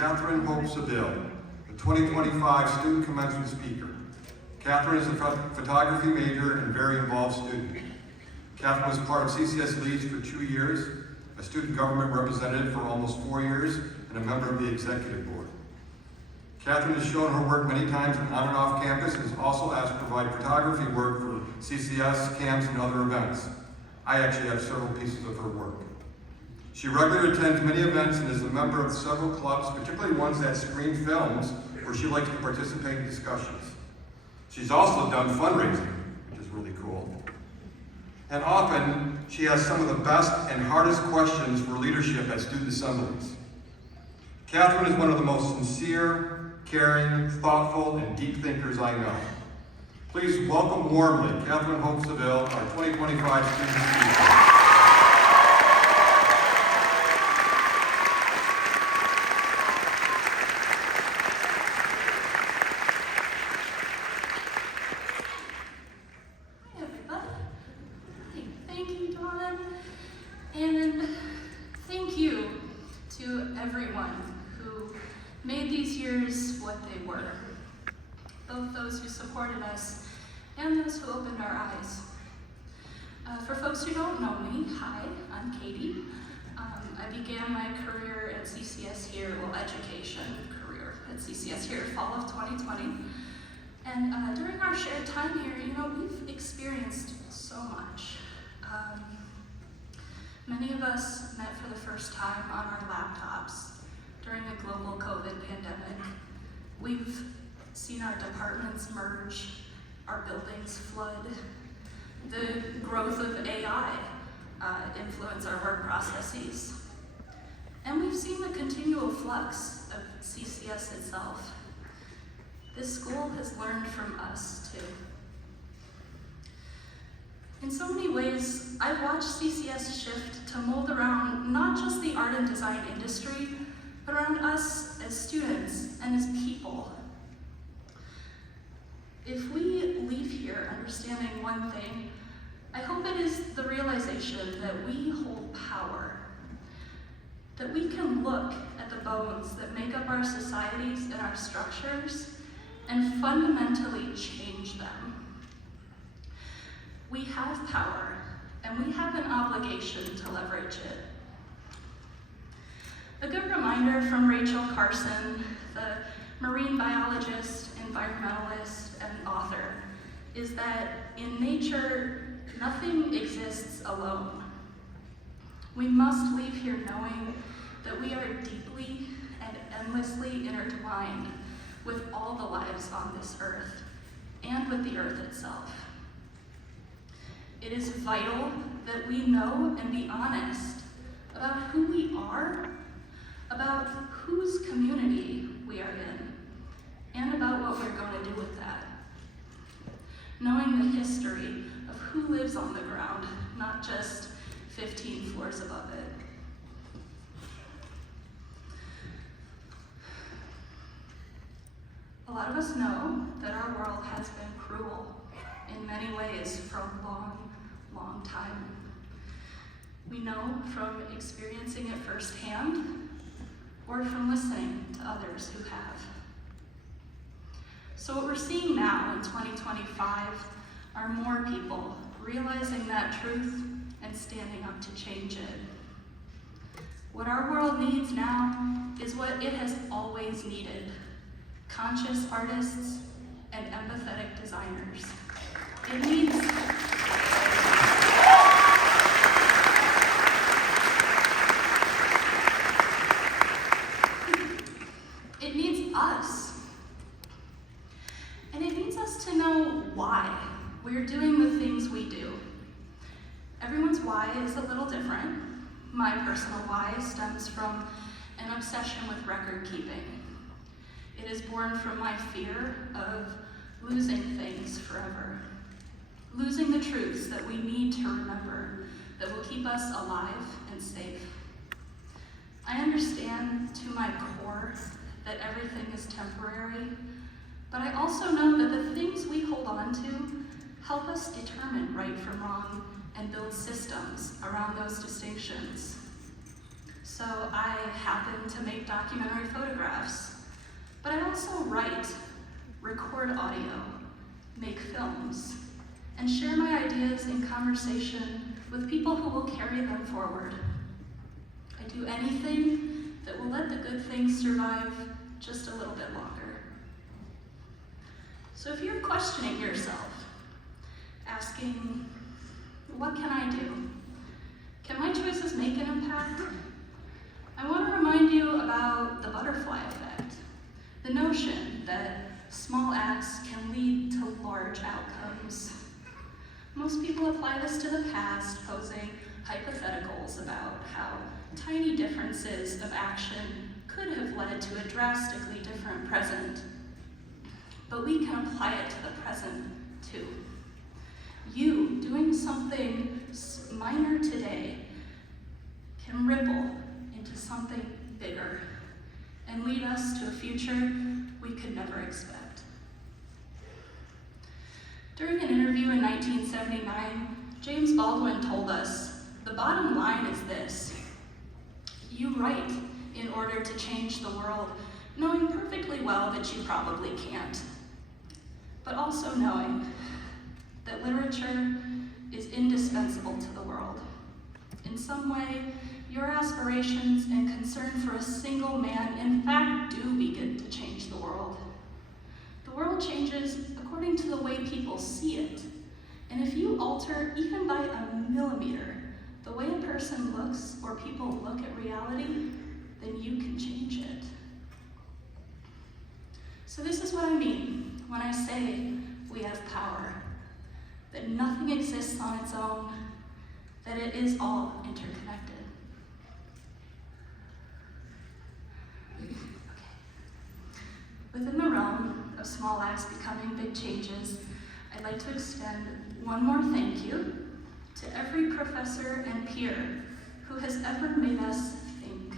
Catherine Hope Seville, the 2025 Student Commencement Speaker. Catherine is a photography major and very involved student. Catherine was part of CCS Leads for 2 years, a student government representative for almost 4 years, and a member of the executive board. Catherine has shown her work many times on and off campus and is also asked to provide photography work for CCS, camps, and other events. I actually have several pieces of her work. She regularly attends many events and is a member of several clubs, particularly ones that screen films, where she likes to participate in discussions. She's also done fundraising, which is really cool. And often, she has some of the best and hardest questions for leadership at student assemblies. Catherine is one of the most sincere, caring, thoughtful, and deep thinkers I know. Please welcome warmly Catherine Hope Seville, our 2025 student speaker. And thank you to everyone who made these years what they were, both those who supported us and those who opened our eyes. For folks who don't know me, hi, I'm Katie. I began my career at CCS here, education career at CCS here, fall of 2020. And during our shared time here, we've experienced so much. Many of us met for the first time on our laptops during the global COVID pandemic. We've seen our departments merge, our buildings flood, the growth of AI influence our work processes. And we've seen the continual flux of CCS itself. This school has learned from us too. In so many ways, I've watched CCS shift to mold around not just the art and design industry, but around us as students and as people. If we leave here understanding one thing, I hope it is the realization that we hold power, that we can look at the bones that make up our societies and our structures and fundamentally change them. We have power, and we have an obligation to leverage it. A good reminder from Rachel Carson, the marine biologist, environmentalist, and author, is that in nature, nothing exists alone. We must leave here knowing that we are deeply and endlessly intertwined with all the lives on this earth, and with the earth itself. It is vital that we know and be honest about who we are, about whose community we are in, and about what we're going to do with that. Knowing the history of who lives on the ground, not just 15 floors above it. A lot of us know that our world has been cruel in many ways for a long time. We know from experiencing it firsthand or from listening to others who have. So what we're seeing now in 2025 are more people realizing that truth and standing up to change it. What our world needs now is what it has always needed: conscious artists and empathetic designers. It needs us. And it needs us to know why we're doing the things we do. Everyone's why is a little different. My personal why stems from an obsession with record keeping. It is born from my fear of losing things forever. Losing the truths that we need to remember that will keep us alive and safe. I understand to my core that everything is temporary, but I also know that the things we hold on to help us determine right from wrong and build systems around those distinctions. so I happen to make documentary photographs. But I also write, record audio, make films, and share my ideas in conversation with people who will carry them forward. I do anything that will let the good things survive just a little bit longer. So if you're questioning yourself, asking, what can I do? Can my choices make an impact? I want to remind you about the butterfly effect, the notion that small acts can lead to large outcomes. Most people apply this to the past, posing hypotheticals about how tiny differences of action could have led to a drastically different present. But we can apply it to the present too. You doing something minor today can ripple into something bigger and lead us to a future we could never expect. During an interview in 1979, James Baldwin told us, "The bottom line is this: you write in order to change the world, knowing perfectly well that you probably can't, but also knowing that literature is indispensable to the world. In some way, your aspirations and concern for a single man in fact do begin to change the world. The world changes according to the way people see it, and if you alter even by a millimeter the way a person looks or people look at reality, then you can change it." So this is what I mean when I say we have power, that nothing exists on its own, that it is all interconnected. Okay. Within the realm of small acts becoming big changes, I'd like to extend one more thank you to every professor and peer who has ever made us think,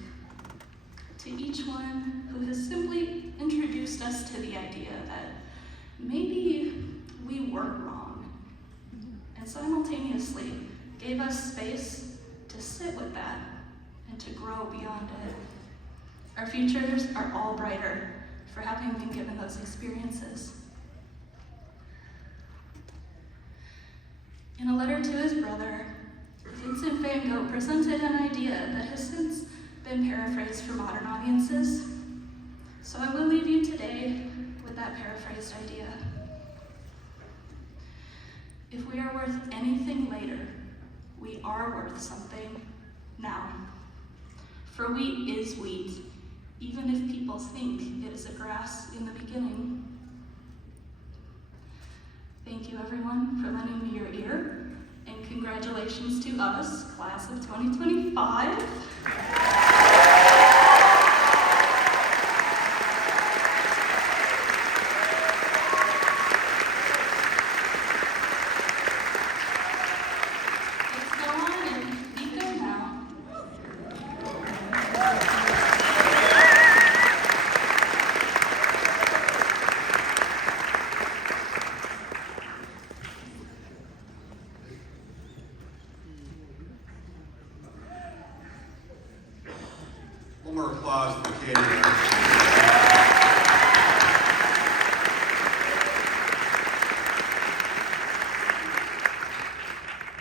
to each one who has simply introduced us to the idea that maybe we were wrong, and simultaneously gave us space to sit with that and to grow beyond it. Our futures are all brighter for having been given those experiences. In a letter to his brother, Vincent van Gogh presented an idea that has since been paraphrased for modern audiences. So I will leave you today with that paraphrased idea. If we are worth anything later, we are worth something now. For wheat is wheat, even if people think it is a grass in the beginning. Thank you everyone for lending me your ear, and congratulations to us, class of 2025.